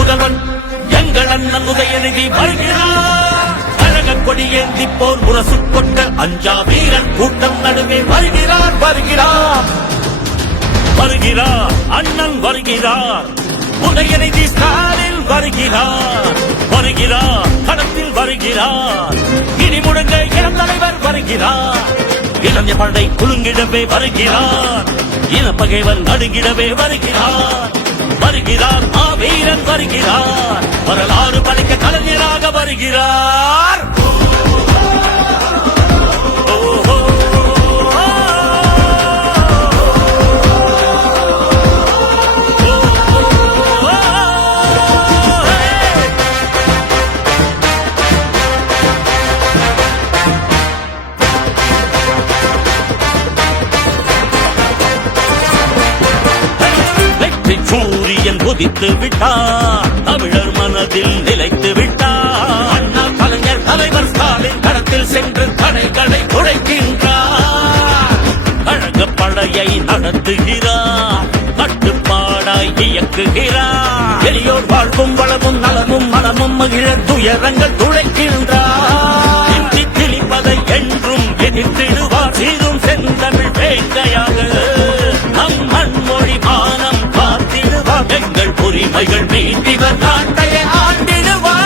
முதல்வன் எங்கள் அண்ணன் உதயநிதி வருகிறார். கழக கொடியேந்தி போர் முரசு கொண்ட அஞ்சா வீரன் கூட்டம் நடுவே வருகிறார் வருகிறார் வருகிறார். அண்ணன் வருகிறார். உதயநிதி ஸ்டாலின் வருகிறார் வருகிறார். களத்தில் வருகிறார். இனி முழங்க இளம் தலைவர் வருகிறார். இளைஞ படை குலுங்கிடவே வருகிறார். இனப்பகைவன் நடுங்கிடவே வருகிறார் வருகிறார். வீரன் வருகிறார். வரலாறு படைக்க கலைஞராக வருகிறார். சூரியன் உதித்து விட்டார். தமிழர் மனதில் நிலைத்து விட்டார். அண்ணா கலைஞர் தலைவர் ஸ்டாலின் களத்தில் சென்று தடைகளை உடைக்கின்றார். கழக படையை நடத்துகிறார். கட்டுப்பாடாய் இயக்குகிறார். எளியோர் வாழ்வும் வளமும் நலமும் மனமும் மகிழ துயரங்கள் துளைக்கின்றார். இன்றி திணிப்பதை என்றும் எதிர்த்திடுவார். சீரும் செந்தமிழ் வேங்கையாக நம் மண்மொழி மானம் எங்கள் உரிமைகள் மீட்டிவர் நாட்டையை ஆண்டிடுவார்.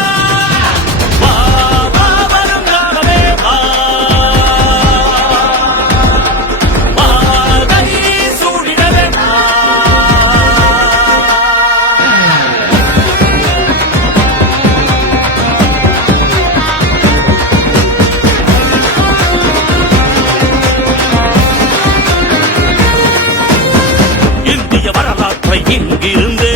வரும் காலமே வாதை சூடிடவே. இந்திய வரலாற்றை இங்கிருந்து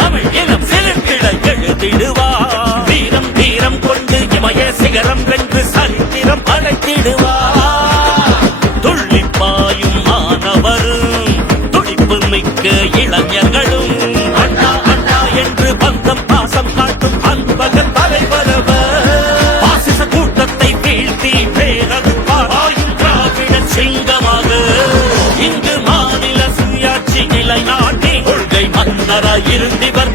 தமிழ் இனம் செலுத்திட எழுதிடுவார். வீரம் தீரம் கொண்டு இமய சிகரம் வென்று சரித்திரம் படைத்திடுவார். துள்ளிப்பாயும் மாணவரும் துடிப்பு மிக்க இளைஞர்களும் அண்ணா அண்ணா என்று பந்தம் பாசம் காட்டும் அன்பக தலைவரவர். பாசிச கூட்டத்தை வீழ்த்தி பேரதுப்பாயும் திராவிட சிங்கமாக இங்கு மாநில சுயாட்சி நிலைநாட்டி கொள்கை மன்னராய் இருந்திவர்